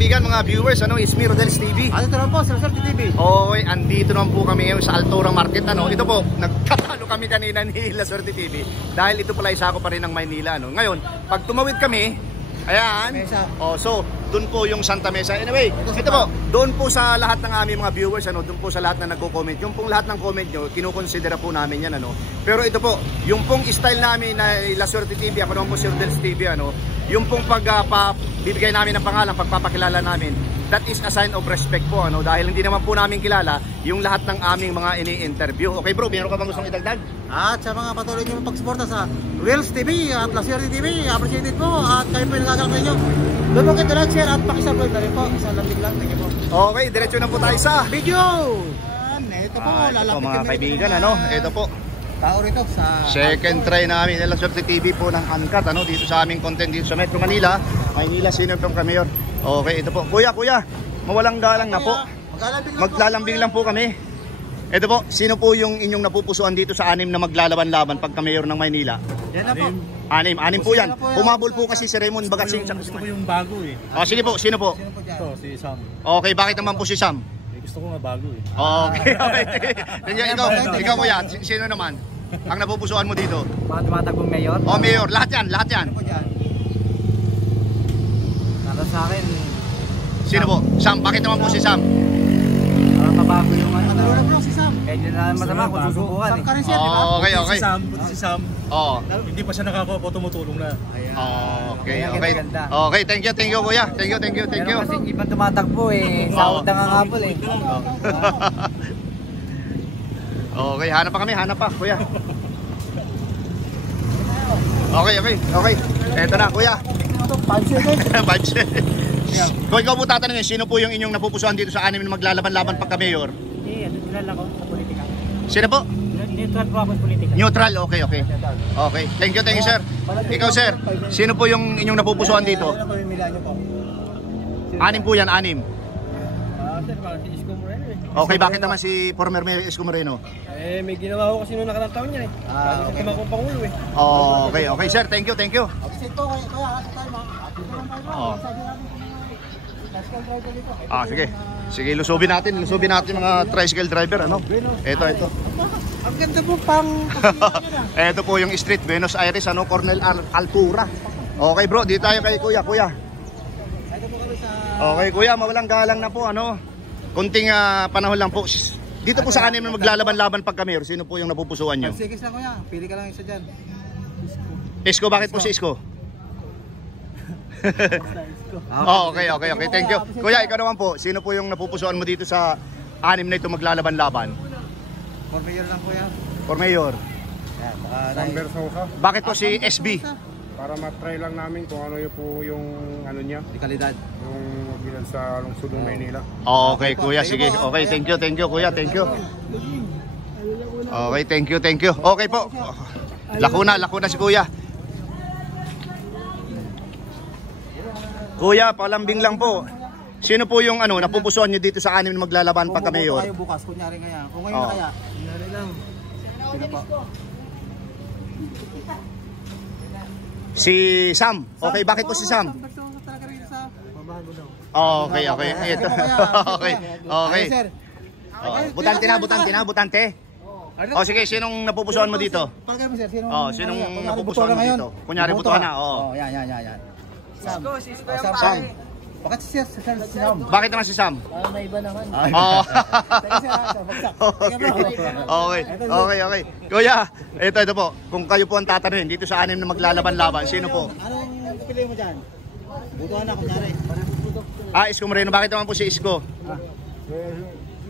kaibigan, mga viewers, it's me, Rodel's TV. Ito naman po, Sir TV. Okay, andito naman po kami ngayon sa Altura Market. Ito po, nagkatalo kami kanina ni La Suerte TV. Dahil ito pala isa ko pa rin ng Maynila. Ngayon, pag tumawid kami, ayan. So, doon po yung Santa Mesa. Anyway, ito po, doon po sa lahat ng aming mga viewers, doon po sa lahat na nagko-comment. Yung pong lahat ng comment nyo, kinukonsidera po namin yan, Pero ito po, yung pong style namin na La Suerte TV, ako naman po si Rodel's TV, yung pong bibigay namin ng pangalan, pagpapakilala namin, that is a sign of respect po, dahil hindi naman po namin kilala yung lahat ng aming mga ini-interview. Okay bro, meron ka bang gustong idagdag? At sa mga patuloy nyo pagsuporta sa Rodel's TV at La Suerte TV, appreciated po at kayo po yung nagagalak ninyo. Doon po kayo like, share at pakisubscribe na rin po. Isang lambing lang, thank you po. Okay, diretso na po tayo sa video! Ito po, ito po mga kaibigan, ito po. Tao rito sa second try namin La Suerte TV po ng Uncut, dito sa aming content dito sa Metro Manila. Maynila, sino pong kami yun? Okay, ito po. Kuya, mawalang galang na po. Maglalambing lang po kami. Ito po, sino po yung inyong napupusuan dito sa anim na maglalaban-laban pagka mayor ng Maynila? Yan na po. Anim po yan. Pumabol po kasi si Raymond Bagatsing. Gusto ko yung bago eh. Sige po, sino po? Ito, si Sam. Okay, bakit naman po si Sam? Gusto ko nga bago eh. Okay. Ikaw kuya, sino naman? Ang napupusuan mo dito? Mga tumatagong mayor? Mayor, lahat yan. Para sa akin, Sino po? Sam, bakit naman po si Sam? para mabago yung Madalo na si Sam. Kaya yun na masama kung susubukan Okay. Si Sam. Hindi pa siya nakakuha, tumutulong na. Okay, thank you kuya. Thank you. Pero kasi ibang tumatakbo sahod na nga po Okay, hanap pa kuya. Okay. Eto na kuya. 5 Kung ikaw po tatanungin, sino po yung inyong napupusuan dito sa anim na maglalaban-laban pagka-mayor? Neutral ako sa politika. Sino po? Neutral po ako sa politika. Neutral, okay. Okay, thank you sir. Ikaw sir, sino po yung inyong napupusuan dito? Anim po yan, anim. Sir, si Isko Moreno Okay, bakit naman si former Mayor Isko Moreno? may ginawa ko kasi noong nakarang taon niya Kasi tumakong Pangulo Okay sir, thank you. Sige, lusubin natin mga tricycle driver, Ito. Ang ganda po pang Ito po yung street, Buenos Aires, Cornel Altura. Okay bro, dito tayo kay kuya. Okay kuya, mawalang galang na po, Kunting panahon lang po. Dito po sa anim na maglalaban-laban pagka mayor, sino po yung napupusuan nyo? Sige na kuya, pili ka lang isa dyan. Isko, bakit po si Isko? Okay. Thank you. Kuya, ikaw naman po, sino po yung napupusuan mo dito sa anim na ito maglalaban-laban? For mayor lang kuya. For mayor. Samber Sosa. Bakit po si SB? Para matry lang namin kung ano yung niya. Kalidad. Yung bilan sa lungsod ng Maynila. Okay kuya, sige. Okay, thank you kuya, thank you. Okay, thank you. Okay po. Lakuna si kuya. Kuya, palambing lang po. Sino po yung napupusuan niyo dito sa anim na maglalaban pagka mayor? Kung bukas, kunyari ngayon. Kung ngayon na kaya, kunyari lang. Sino po? Si Sam. Okay, bakit po si Sam? Okay. Ito. Okay. Butante. Sige, sinong napupusuan mo dito? Sinong napupusuan mo dito? Kunyari butuhan na. Yan. Sam. Bakit si Sam? Bakit naman si Sam? May iba naman. Okay. Kuya, ito po. Kung kayo po ang tatanungin dito sa anim na maglalaban-laban, sino po? Anong pipili mo dyan? Butuhan na, kunyari. Isko Moreno. Bakit naman po si Isko?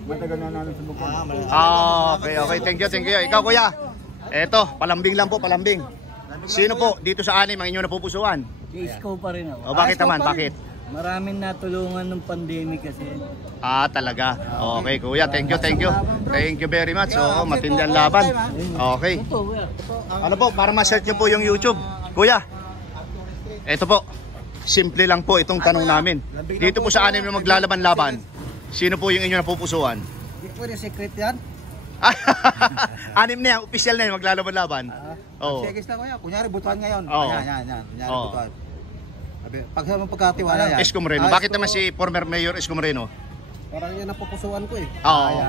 Matagal na namin sa bukod. Okay. Thank you. Ikaw kuya. Ito, palambing lang po. Sino po dito sa anim ang inyong napupusuan? Isko pa rin ako. Bakit naman? Bakit? Maraming natulungan ng pandemic kasi. Talaga. Okay, kuya. Thank you. Thank you very much. Matindi ang laban. Okay. Ano po, para ma-search nyo po yung YouTube. Kuya, ito po. Simple lang po itong tanong namin. Dito po sa anim na maglalaban-laban, sino po yung inyong napupusuan? Hindi po yung secret yan. Anim na yan, official na yan, maglalaban-laban. Sige na kuya, kunyari butuhan ngayon. Yan. Kunyari butuhan. Pag sa pagkatiwala yan. Isko Moreno. Bakit naman si former Mayor Isko Moreno? Parang yan ang pupusuan ko eh.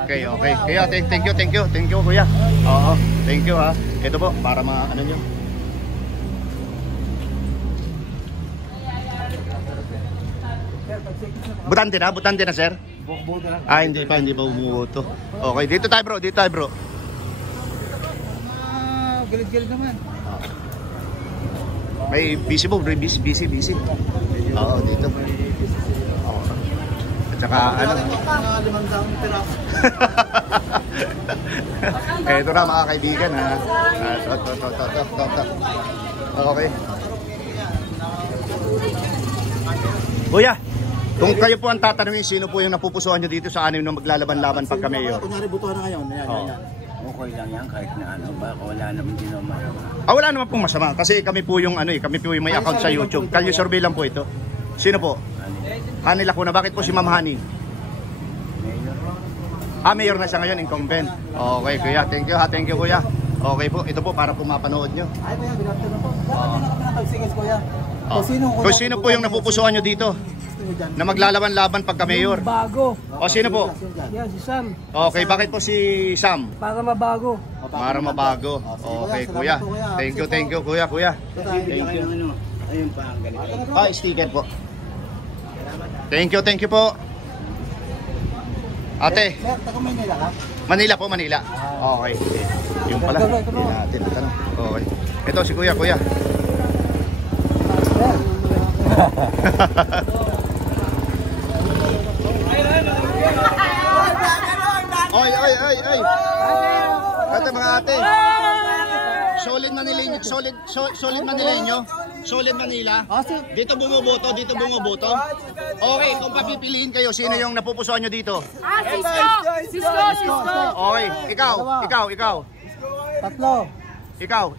Okay. Kaya thank you kuya. Oo, thank you ha. Ito po, para ano nyo. Butante na sir? Boto lang. Hindi pa bumuboto. Okay, dito tayo bro. Gilid-gilid naman. May busy po, busy. Oo, dito. Oo. At saka ano? 500 piraso. Ito na mga kaibigan ha. To. Okay. Kuya, kung kayo po ang tatanungin, sino po yung napupusuan nyo dito sa anim na maglalaban-laban pagka mayor? Kunyari butuhan na ngayon. Yan. Okay lang yan kahit na ano ba, wala naman din naman. Wala naman pong masama kasi kami po yung kami po yung may account sa YouTube. Kalye survey lang po ito. Sino po? Hani Lacuna. Bakit po si Ma'am Hani? Mayor na siya ngayon, incumbent. Okay, kuya. Thank you, kuya. Okay po, ito po para po mapanood nyo. Ay, kuya, good afternoon po. Dapat din ako pinatagsigas, kuya. Kung sino po yung napupusuan nyo dito na maglalaban-laban pagka mayor? Bago. O sino po? Yan, si Sam. Okay, bakit po si Sam? Para mabago. Para mabago. Okay, kuya. Thank you, kuya. Thank you. Ayun pa ang ganito. Sticker po. Thank you po. Ate, Sir, taga Manila ka? Manila po, Manila. Okay. Yung pala. Hindi natin tanong. Okay. Ito si kuya. Oy. Ate mga ate. Solid Manila. Dito bumoboto. Okay, kung papipiliin kayo, sino yung napupusuan nyo dito? Cisco. Okay, ikaw. Tatlo. Ikaw.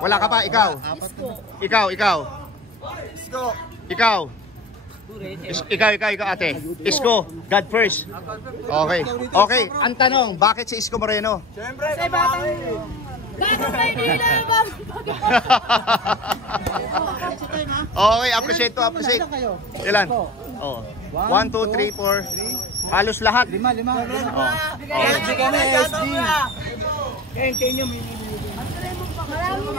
Wala ka pa, ikaw. Ikaw, ate. Isko, God first. Okay. Ang tanong, bakit si Isko Moreno? Sa batang. Batang Maynila. Okay, appreciate. Ilan? 1, 2, 3, 4. Halos lahat. 5. SD kami, SD. Maraming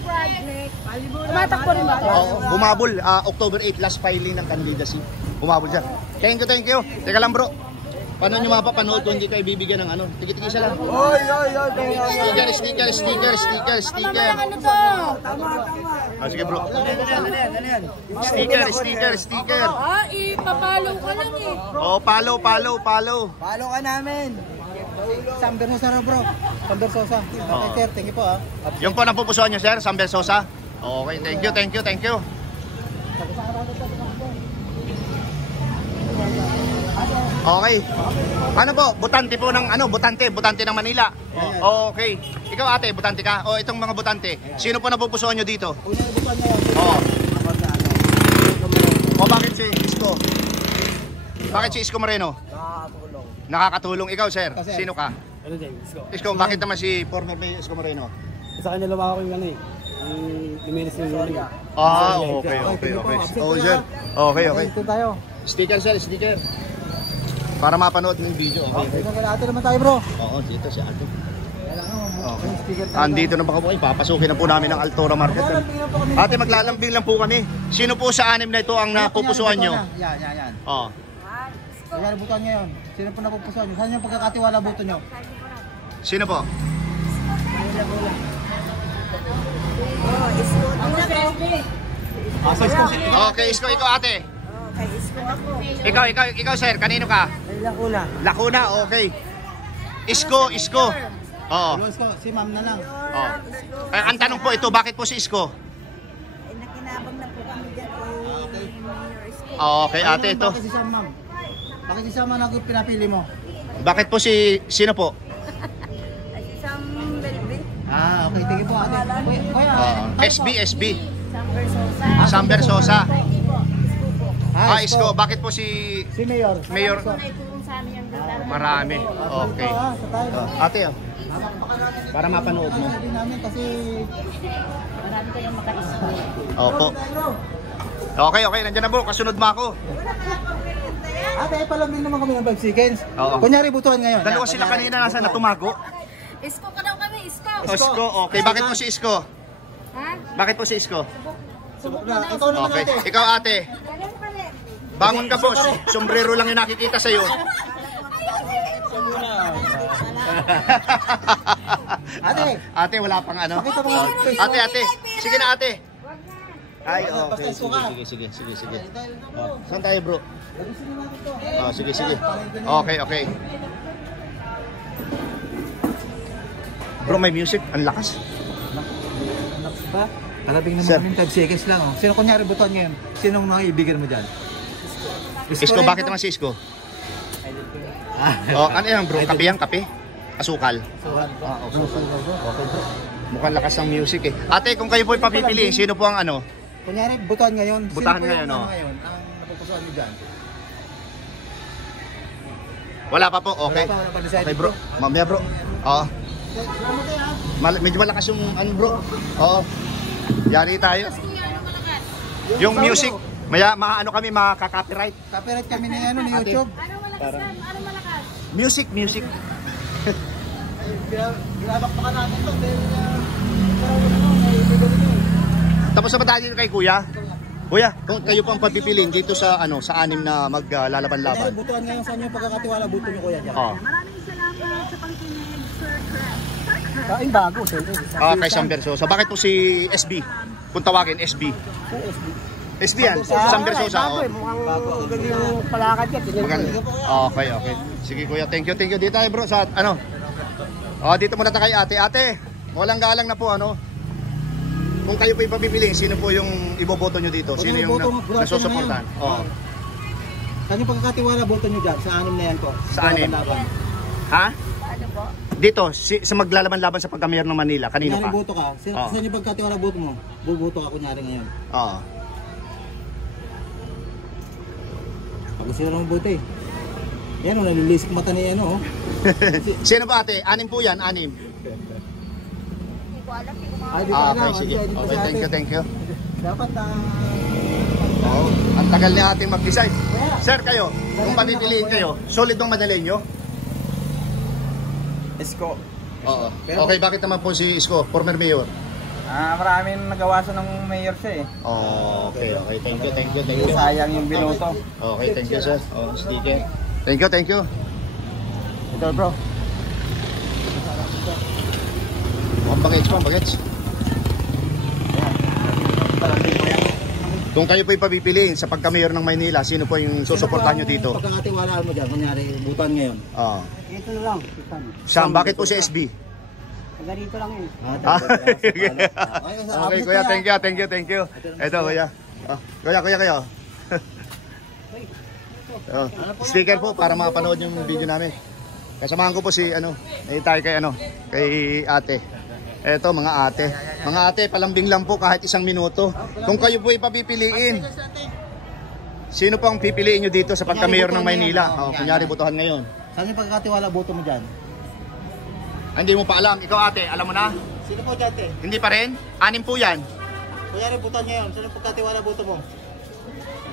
project. Tumatakbo rin ba? Bumabol, October 8, last filing ng candidacy. Bumabol siya. Thank you. Teka lang bro. Paano nyo mapapanood kung hindi kayo bibigyan ng ano? Tigi-tigi siya lang. Sticker. Ano to? Sige bro. Sticker. Ipapalo ka lang eh. Palo. Palo ka namin. Sam Bersosa bro. Sam Bersosa. Okay, sir. Thank you po ha. Yung po napupusuan nyo sir, Sam Bersosa. Okay, thank you. Okay. Ano po? Butante po ng butante ng Manila. Okay. Ikaw ate, butante ka? O itong mga butante, sino po napupusuan nyo dito? Bakit si Isko? Bakit si Isko Moreno? Nakakatulong. Ikaw sir, sino ka? Isko, bakit naman si former Mayor Isko Moreno? Sa kanya lumawa ko yung ano eh. Yung luminis yung yun. Okay. Oh sir. Okay. Ito tayo. Sticker sir, para mapanood ng video. Okay. Ate naman tayo bro. Oo, dito si ate. Andito na ba kami? Papasukin na po namin ang Altura Market. Ate, maglalambing lang po kami. Sino po sa anim na ito ang napupusuan nyo? Yan. Oo. Kaya butuhan ngayon. Sino po napupusuan nyo? Saan yung pagkakatiwala buto nyo? Sino po? Okay, Isko, ikaw ate. Ikaw sir, kanino ka? Lacuna, okay. Isko. Oo. Si ma'am na lang. Oo. Ang tanong po ito, bakit po si Isko? Nakinabang na po kami dyan Okay, ate, ito. Bakit si Sam ma'am? Bakit si Sam ang pinapili mo? Bakit po sino po? si Sam Belbin. Okay, tingin po ate. Kuya. SB. Sam Bersosa. Isko. Bakit po si Si Mayor. Mayor? Naitulong sa amin yung ganda. Marami. Okay. Sa tayo. Ate, Para mapanood mo. Sabi namin kasi Marami kayong makaisip. Opo. Okay, nandiyan na bro. Kasunod mo ako. ate, palambing naman kami ng 5 seconds. Oo. Kunyari butuan ngayon. Dalawa sila kanina nasa natumago. Isko ka daw kami, isko. Isko, okay. Bakit po si Isko? Ha? Bakit po si Isko? Subok na. Ikaw naman Okay. ate. Ikaw ate. Bangon ka boss. Sombrero lang yung nakikita sa'yo. Ate. Ate, wala pang ano. Pakita mo nga. Ate. Sige na ate. Ay, okay. Basta isko ka. Sige. Oh, saan tayo bro? Oh, sige. Okay. Bro, may music. Ang lakas. Ba? Palabing Sir. naman kami 5 seconds lang. Oh. Sino kunyari butuan ngayon? Sinong mga ibigan mo dyan? Isko, bakit naman si Isko? Oh, ano yan bro? Kape yan? Kape? Asukal? Okay bro. Mukhang lakas ng music eh. Ate, kung kayo po papipiliin, sino po ang ano? Kunyari butuan ngayon. Butahan Sino po ngayon, yung oh. ngayon ang napupusuan mo dyan? Wala pa po, okay. Wala pa decided, Okay bro, mamaya bro. Oo. Medyo malakas yung ano bro. Oo. Yari tayo. Yung music, ano kami makaka-copyright. Copyright kami ni ano ni YouTube. Ano malakas? Ano malakas? Music. Ginabak pa ka natin to. Tapos sa tayo dito kay Kuya. Kuya, kung kayo po ang papipiliin dito sa sa anim na maglalaban-laban. Butuan ngayon sa inyo pagkakatiwala buto niyo kuya dyan. Oo. Maraming salamat sa pagkinig, Sir Craig. Kain bago, siyempre. Kay Samber Sosa. Bakit po si SB? Kung tawagin SB. SB yan. Samber Sosa. Oh. Mukhang galing yung palakad yan. Maganda. Okay. Sige Kuya, thank you. Dito tayo bro sa ano. Dito muna tayo kay ate. Ate, walang galang na po ano. Kung kayo po ipapipiliin, sino po yung iboboto nyo dito? Sino yung nasusuportahan? Oo. Saan yung pagkakatiwala boto nyo dyan? Sa anim na yan po. Sa anim? Laban-laban. Ha? Ano po? Dito, sa maglalaban-laban sa pagka-mayor ng Manila. Kanino Kunyari ka? boto ka. Oo. Saan yung pagkakatiwala boto mo? Buboto ka kunyari ngayon. Oo. Ako sila naman boto eh. Yan o, nalilisik mata ni ano oh. Sino ba ate? Anim po yan, anim. Hindi ko alam. Hindi ko Ay, di ko Okay, alam. sige. Hindi ko Okay, sa atin. thank you. Dapat Oo. Ang tagal ni ating mag-decide. Sir, kayo, kung papipiliin kayo, solid ng Madalenyo? Isko. Oo. Okay, bakit naman po si Isko, former mayor? Maraming nagawa sa ng mayor siya eh. Okay. Thank you. Sayang yung binoto. Okay, thank you sir. Sticker. Thank you. Ito bro. Bagets. Kung kayo po ipapipiliin sa pagka-mayor ng Maynila, sino po yung susuportahan nyo dito? Pagkakatiwalaan mo dyan, kunyari butuan ngayon. Oo. Ito na lang. Sam, bakit po si SB? Ganito lang yun. Okay, kuya, thank you. Ito, kuya. Kuya. Sticker po para mapanood yung video namin. Kasamahan ko po si tayo kay ate. Eto mga ate. Mga ate, palambing lang po kahit 1 minuto. Kung kayo po ipapipiliin, sino pang pipiliin nyo dito sa pagka-mayor ng Maynila? Kunyari botohan ngayon. Saan yung pagkakatiwala boto mo dyan? Hindi mo pa alam. Ikaw ate, alam mo na? Sino po dyan te? Hindi pa rin? 6 po yan. Kunyari butuan ngayon, saan yung pagkakatiwala boto mo?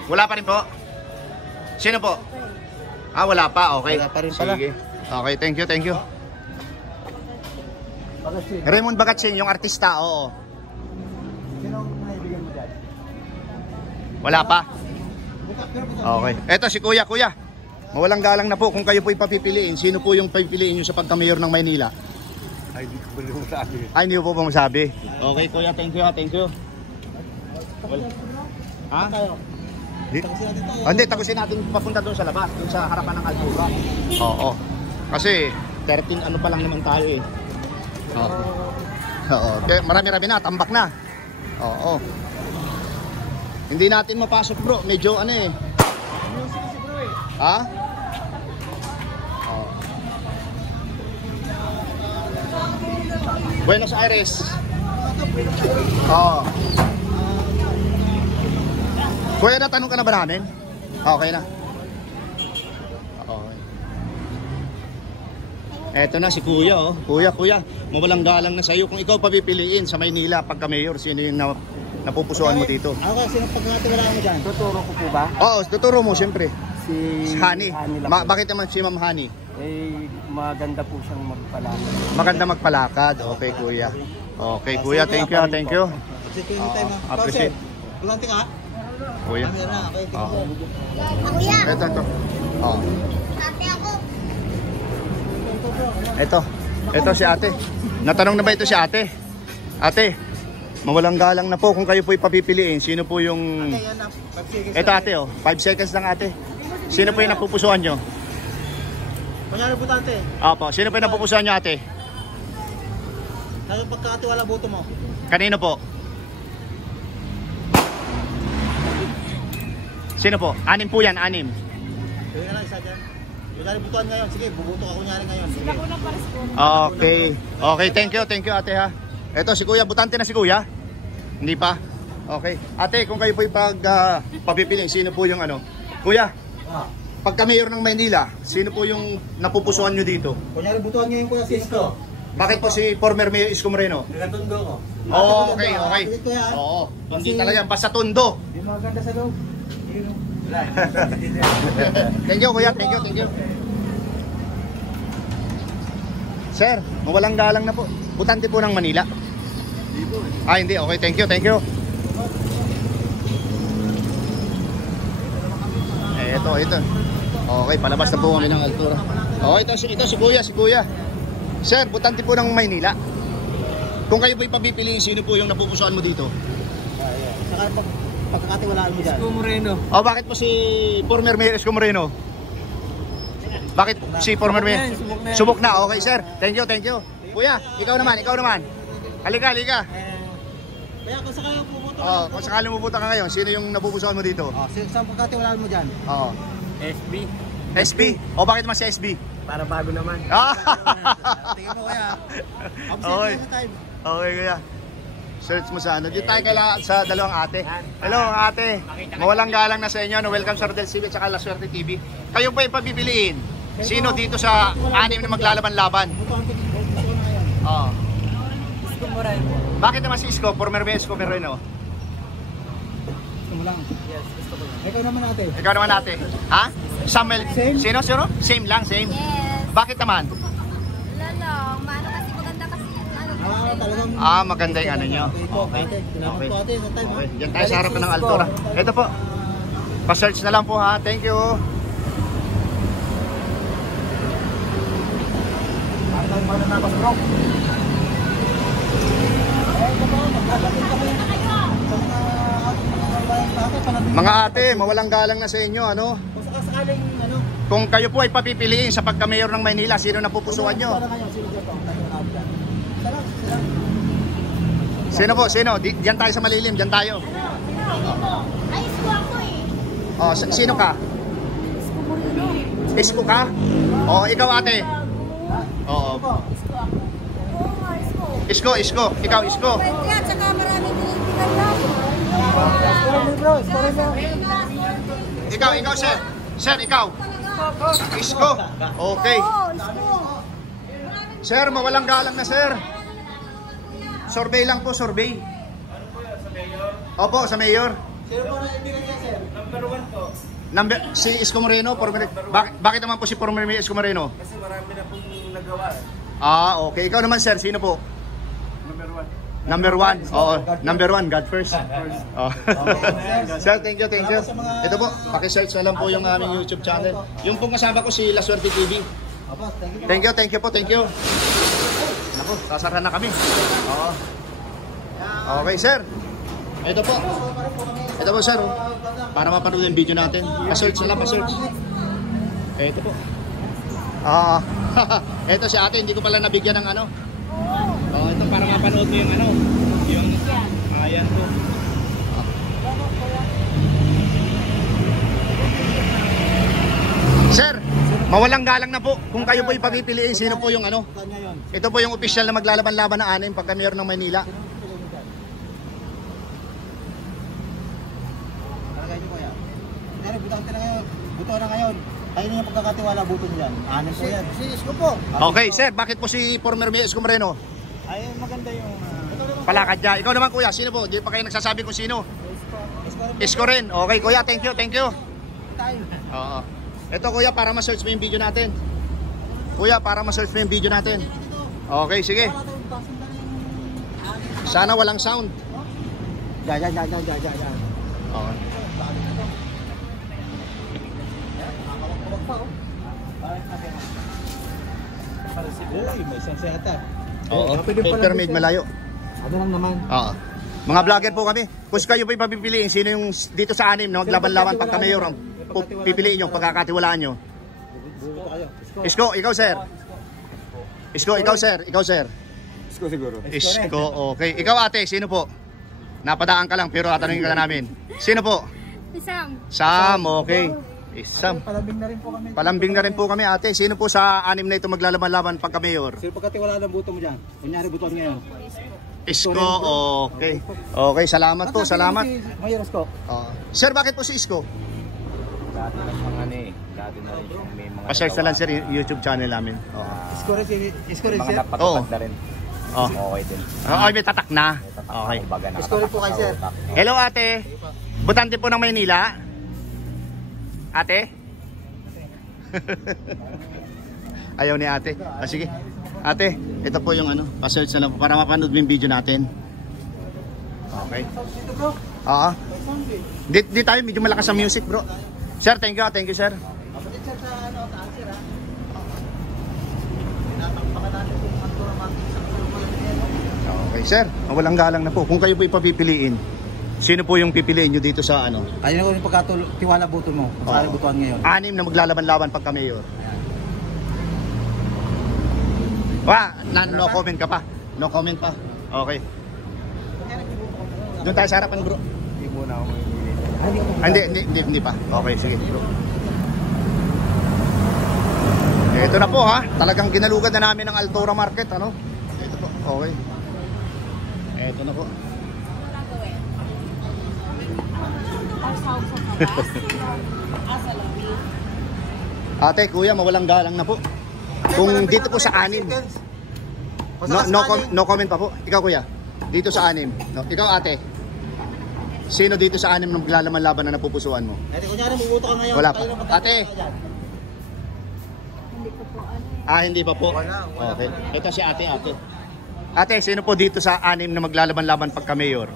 Wala pa rin po? Sino po? Wala pa. Okay. Wala pa rin pala. Sige. Okay, thank you. Raymond Bagatsing, yung artista, oo. Sino ang naibigan mo dyan? Wala pa? Okay. Eto si Kuya. Mawalang galang na po kung kayo po ipapipiliin. Sino po yung pipiliin nyo sa pagka-mayor ng Maynila? Hindi ko po masabi. Okay Kuya, thank you. Ha? Hindi, tagusin natin papunta doon sa labas, doon sa harapan ng Altura. Oo. Kasi 13 pa lang naman tayo eh. Oo. Okay, marami-rami na, tambak na. Oo. Hindi natin mapasok bro, medyo Ha? Buenos Aires. Kuya, natanong ka na ba namin? Okay na. Okay. Eto na si Kuya, oh. Kuya, mawalang galang na sa'yo. Kung ikaw papipiliin sa Maynila pagka mayor, sino yung napupusuan mo dito? Ako kasi sino pagkakatiwala mo dyan? Tuturo ko po ba? Oo, tuturo mo, siyempre. Si Honey. lang. Bakit naman si Ma'am Honey? Eh, maganda po siyang magpalakad. Maganda magpalakad. Okay, Kuya. Okay, Kuya. Thank you. Appreciate. Bulante ka? Kuya. Okay, Oo. Kuya, Ito. Oh. ate ako. Ito si ate. Natanong na ba ito si ate? Ate, mawalang galang na po kung kayo po'y papipiliin. Sino po yung... Ito ate, 5 seconds lang ate. Sino po yung napupusuan nyo? Kunyari butante. Opo, sino po yung napupusuan nyo ate? Kaya pagkakatiwala boto mo. Kanino po? Sino po? 6 po yan, 6. Gawin na lang isa dyan. Kunyari butuan ngayon. Sige, bubuto ka kunyari ngayon. Sige. Okay, thank you ate ha. Ito si Kuya, butante na si Kuya? Hindi pa? Okay. Ate, kung kayo po papipiliin, sino po yung ano? Kuya, pagka mayor ng Maynila, sino po yung napupusuan nyo dito? Kunyari butuan ngayon Kuya si Isko. Bakit po si former Mayor Isko Moreno? Nagatundo ko. Oo, okay. Oo, hindi talaga, basta tundo. Yung mga ganda sa loob. Thank you Kuya, thank you. Sir, mawalang galang na po. Butante po ng Manila. Hindi, okay, thank you. Ito. Okay, palabas na po kami ng altura. Ito si Kuya. Sir, butante po ng Maynila. Kung kayo po'y papipiliin, sino po yung napupusuan mo dito? Saka pagkakatiwalaan mo dyan. Isko Moreno. Bakit po si former Mayor Isko Moreno? Bakit si former Mayor? Subok na. Okay, sir. Thank you. Kuya, ikaw naman. Halika. Kaya kung sakali puputo Kung sakaling pupunta ka ngayon, sino yung napupusuan mo dito? saan pagkakatiwalaan mo dyan? SB. SB? Bakit naman si SB? Para bago naman. Tingin mo kaya. Okay. Okay, kuya. Search mo sa ano. Dito tayo kailangan sa dalawang ate. Hello, ate. Mawalang galang na sa inyo. Welcome sa Rodel TV at saka La Suerte TV. Kayo po yung pagpipiliin. Sino dito sa 6 na maglalaban-laban? Isko Moreno. Bakit naman si Isko? Former Mayor Isko Moreno. Gusto mo lang. Yes, gusto ko lang. Ikaw naman ate. Ha? Samuel. Same. Sino? Same lang, same. Yes. Bakit naman? Wala lang. Maano kasi maganda kasi yung ano. Talagang. Maganda yung ano nyo. Okay. Salamat po ate. Sa time ha. Okay. Diyan tayo sa harapan ng altura. Ito po. Pa-search na lang po ha. Thank you. Mga ate, mawalang galang na sa inyo, ano? Kung sakasakaling ano. Kung kayo po ay papipiliin sa pagka-mayor ng Maynila, sino napupusuan nyo? Sino po? Sino? Diyan tayo sa malilim, diyan tayo. Ay, isko ako eh. Sino ka? Isko Moreno. Isko ka? Ikaw ate. Oo. Oo nga, Isko. Isko. Ikaw, Isko. Pwede yan, tsaka maraming pinigpigan lang. Ikaw, sir. Sir, ikaw. Isko. Okay. Oo, Isko. Sir, mawalang galang na, sir. Survey lang po, survey. Opo, sa mayor. Sino po na ibigan niya sir? Number 1 po. Si Isko Moreno, bakit naman po si former Mayor Isko Moreno? Kasi marami na pong nagawa. Okay. Ikaw naman, sir. Sino po? Number 1. Number 1, God first. Sir, thank you. Ito po, paki-search na lang po yung aming YouTube channel. Yung pong kasama ko si La Suerte TV. Thank you po. Naku, sasara na kami. Okay, sir. Ito po, sir. Para mapanood yung video natin. Pa-search na lang, pa-search. Ito po. Ito si ate, hindi ko pala nabigyan ng ano. Ito para mapanood mo yung ano. Yung ayan po. Sir, mawalang galang na po. Kung kayo po ipapipiliin, sino po yung ano? Ito po yung official na maglalaban-laban ng 6 pagka-mayor ng Maynila. Buto na ngayon. Kaya kayo na yung pagkakatiwala buto niyan. Anim po yan. Si Isko po. Okay, sir, bakit po si former Mayor Isko Moreno? Ay, maganda yung... Palakad niya. Ikaw naman kuya, sino po? Hindi pa kayo nagsasabi kung sino. Isko rin. Okay kuya, thank you, thank you. Oo. Ito kuya, para ma-search mo yung video natin. Kuya, para ma-search mo yung video natin. Okay, sige. Sana walang sound. Yan. Okay. Uy, may sense yata. Oo, paper made malayo. Ano lang naman. Oo. Mga vlogger po kami. Kung kayo po yung papipiliin, sino yung dito sa anim na maglaban-laban pagka mayor ang pipiliin nyo, pagkakatiwalaan nyo? Isko, ikaw sir. Isko, ikaw sir. Ikaw sir. Isko siguro. Isko, okay. Ikaw ate, sino po? Napadaan ka lang pero tatanungin ka na namin. Sino po? Si Sam. Sam, okay. Sam. Palambing na rin po kami. Palambing na rin po kami ate. Sino po sa anim na ito maglalaban-laban pagka mayor? Sino pagkatiwala ng buto mo dyan? Kunyari butuan ngayon. Isko, okay. Okay, salamat po, salamat. Mayor Isko. Sir, bakit po si Isko? Dati na siyang ano eh. Dati na rin siyang may mga Pa-search na lang sir yung YouTube channel namin. Isko rin mga sir. napatupad na rin. Oh. Okay din. Okay, may tatak na. Okay. Kumbaga, Isko rin po kay sir. Hello ate. Butante po ng Maynila. Ate? Ayaw ni ate. Sige. Ate, ito po yung ano, pa-search na lang po para mapanood mo yung video natin. Okay. Oo. Di tayo, medyo malakas ang music bro. Sir, thank you sir. Okay sir, walang galang na po. Kung kayo po ipapipiliin, sino po yung pipiliin nyo dito sa ano? Kayo na ko yung pagkatiwala buto mo. Kung saan butuan ngayon. Anim na maglalaban-laban pagka mayor. No comment ka pa. No comment pa. Okay. Doon tayo sa harapan bro. Hindi muna ako mamimili. Hindi pa. Okay, sige bro. Ito na po ha. Talagang ginalugad na namin ang Altura Market. Ano? Ito po. Okay. Ito na po. Ate, kuya, mawalang galang na po. Kung dito po sa anim. No comment pa po. Ikaw kuya, dito sa anim. No, ikaw ate. Sino dito sa anim na maglalaban-laban na napupusuan mo? Ate, kunyari bubuto ka ngayon. Wala pa. Ate. Hindi pa po. Okay. Ito si ate. Ate, sino po dito sa anim na maglalaban-laban pagka mayor?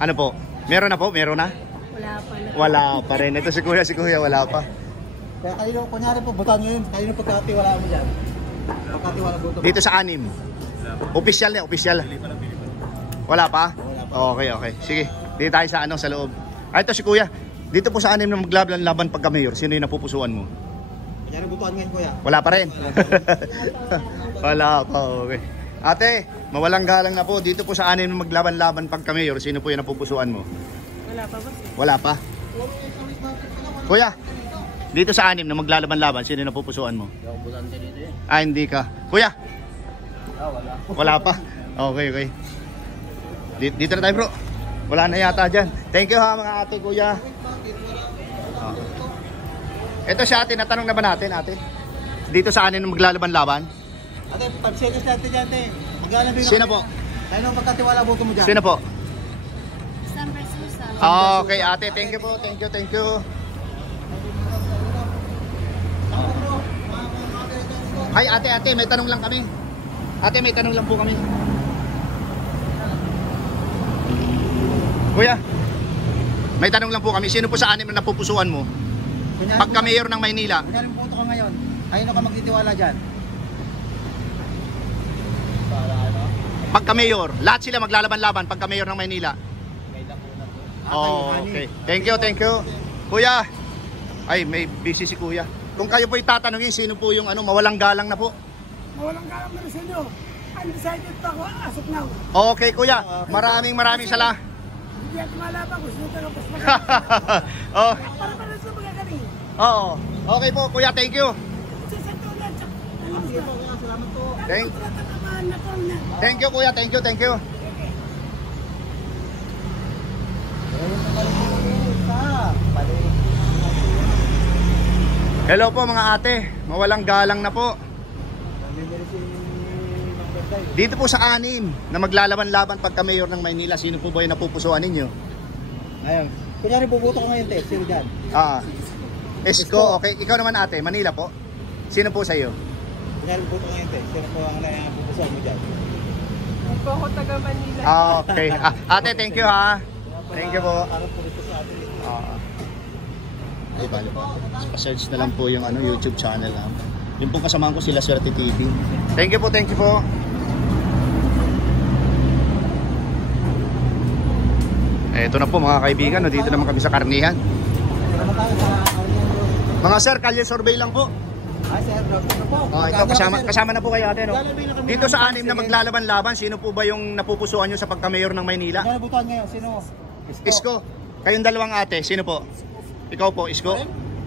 Ano po? Meron na po? Meron na? Wala pa rin. Ito si kuya, wala pa. Kaya kayo, kunyari po, butuan ngayon. Kayo na pagkatiwala mo dyan. Pagkatiwala buto. Dito sa anim. Official na, official. Wala pa? Okay. Sige. Dito tayo sa sa loob. Ito si kuya. Dito po sa anim na maglalaban pagka mayor, sino yung napupusuan mo? Kunyari butuan ngayon kuya. Wala pa rin. Wala pa, okay. Ate, mawalang galang na po. Dito po sa anim na maglaban-laban pagka mayor, sino po yung napupusuan mo? Wala pa ba? Wala pa. Kuya, dito sa anim na maglalaban-laban, sino yung napupusuan mo? Hindi ako butante dito eh. Hindi ka. Kuya? Wala. Wala pa. Okay. Dito na tayo bro. Wala na yata dyan. Thank you ha mga ate, kuya. Ito si ate, natanong na ba natin ate? Dito sa anim na maglalaban-laban? Ate, 5 seconds natin dyan, ate. Maglalabing Sino po? Kayo na pagkatiwala buto mo dyan. Sino po? Sam versus Sam. Okay ate, thank you po. Thank you. Hi ate, may tanong lang kami. Ate, may tanong lang po kami. Kuya, may tanong lang po kami. Sino po sa anim na napupusuan mo? Pagka mayor ng Maynila. Kunyari buto ka ngayon. Kayo na ka magtitiwala dyan. Pagka mayor, lahat sila maglalaban-laban pagka mayor ng Maynila. Okay. Thank you. Kuya. Ay, may busy si kuya. Kung kayo po itatanungin, sino po yung mawalang galang na po? Mawalang galang na rin sa inyo. Undecided pa ako, asok na ako. Okay kuya, maraming salamat. Hindi at malaban ko, sino ka tapos Oh, para sa magagaling. oo. Okay po kuya, thank you. Sa tulan, sa Sige po, kuya. Salamat po. tatatamaan na po na. Thank you kuya, thank you. Ayun na kayo. Hello po mga ate, mawalang galang na po. Dito po sa 6 na maglalaban-laban pagka mayor ng Maynila, sino po ba yung napupusuan ninyo? Ayun. Kunyari bubuto ka ngayon, te. Sino dyan? Isko, okay. Ikaw naman ate, Manila po. Sino po sa iyo? Kunyari bubuto ka ngayon, te. Sino po ang pupusuan mo dyan? Hindi po ako taga Manila. Okay. Ate, thank you ha. Thank you po. Harap po dito sa atin. Ay, balo po. Pa-search na lang po yung YouTube channel ha. Yung pong kasamahan ko sila Swerte TV. Thank you po, thank you po. Ito na po mga kaibigan, no? Dito naman kami sa karnihan. Mga sir, kalye survey lang po. Ay, sir, po. Ito, kasama na po kayo ate, no? Dito sa 6 na maglalaban-laban, sino po ba yung napupusuan nyo sa pagka-mayor ng Maynila? Kunyari butuan ngayon, sino? Isko. Kayong dalawang ate, sino po? Ikaw po, Isko?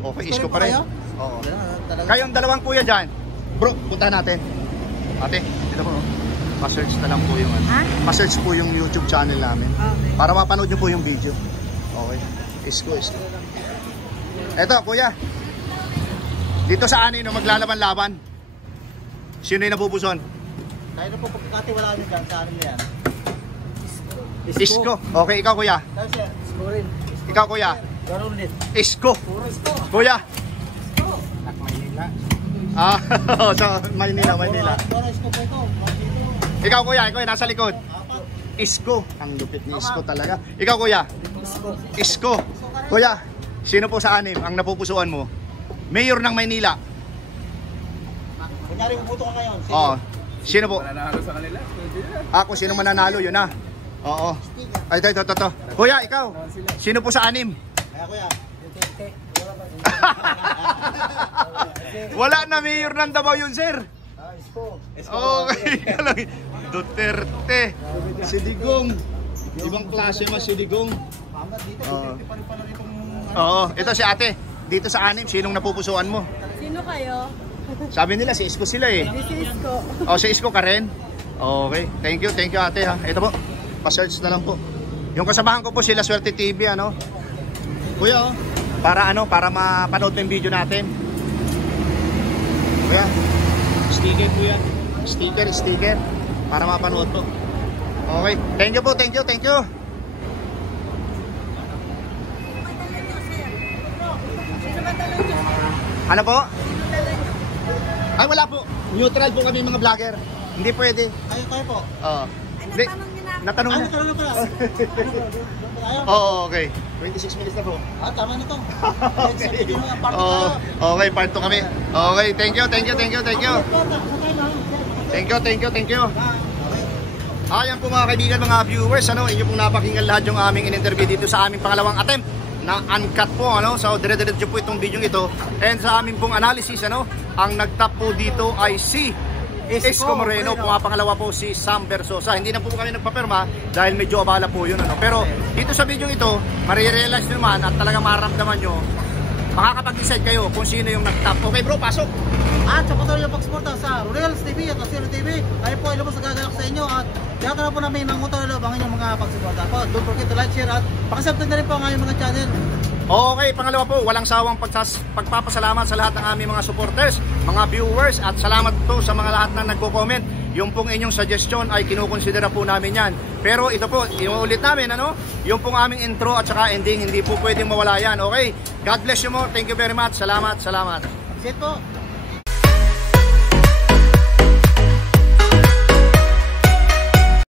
Okay, Isko pa rin. Oo. Kayong dalawang kuya dyan. Bro, puntahan natin. Ate, dito po. Pa-search na lang po yung pa-search po yung YouTube channel namin. Para mapanood nyo po yung video. Okay. Isko. Eto, kuya. Dito sa 6 no, maglalaban-laban. Sino yung napupuson? Tayo po, pagkati wala nyo dyan, sa amin yan. Isko. Okay, ikaw kuya. Tayo, sir. Isko rin. Ikaw kuya. Ganon din. Isko. Puro isko. Kuya. Maynila. Sa Maynila. Puro isko po ito. Ikaw kuya, ikaw nasa likod. Isko. Ang lupit ni Isko talaga. Ikaw kuya. Isko. Kuya, sino po sa 6 ang napupusuan mo? Mayor ng Maynila. Kunyari bubuto ka ngayon, sino? Oo. Sino po? Nanalo sa kanila. Ako, sino mananalo yun na. Oo. Ay, ito. Kuya, ikaw. Sino po sa 6? Kaya kuya. Wala na mayor ng Davao yun, sir. Isko. Okay. Duterte. Si Digong. Ibang klase mas si Digong. Dito, pa rin pala itong... Oo. Ito si ate. Dito sa 6, sinong napupusuan mo? Sino kayo? Sabi nila, si Isko sila eh. This is ko. O, si Isko ka rin? Okay. Thank you ate ha. Ito po. Pa-search na lang po. Yung kasamahan ko po sila Swerte TV, ano? Kuya, para mapanood yung video natin. Kuya, sticker po yan. Sticker. Para mapanood po. Okay. Thank you po, thank you. Ano po? Ay, wala po. Neutral po kami mga vlogger. Hindi pwede. Kayo po. Oo. Hindi. Natanong na. Natanong na pala. Oo, okay. 26 minutes na po. Tama na to. Okay. Okay, part 2 kami. Okay, thank you. Thank you. Ayan po mga kaibigan, mga viewers, inyo pong napakinggan lahat yung aming in-interview dito sa aming pangalawang attempt na uncut po, So dire-diretso po itong video ito. And sa aming pong analysis, ang nag-top po dito ay si Isko Moreno, pumapangalawa po si Sam Versosa. Hindi na po kami nagpapirma dahil medyo abala po yun, Pero dito sa video ito, marirealize nyo naman at talagang maramdaman nyo, makakapag-decide kayo kung sino yung nag-top. Okay bro, pasok! At sa patuloy yung pagsuporta sa Reels TV at Lasero TV, tayo po ilabas na gagalak sa inyo at tiyatara po namin ng utang na abangan yung mga pagsuporta po. Don't forget to like, share at pakisubscribe na rin po ang aming mga channel. Okay, pangalawa po, walang sawang pagpapasalamat sa lahat ng aming mga supporters, mga viewers, at salamat po sa mga lahat na nagko-comment. Yung pong inyong suggestion ay kinukonsidera po namin yan. Pero ito po, inuulit namin, yung pong aming intro at saka ending, hindi po pwedeng mawala yan. Okay, God bless you more. Thank you very much. Salamat. Sit po.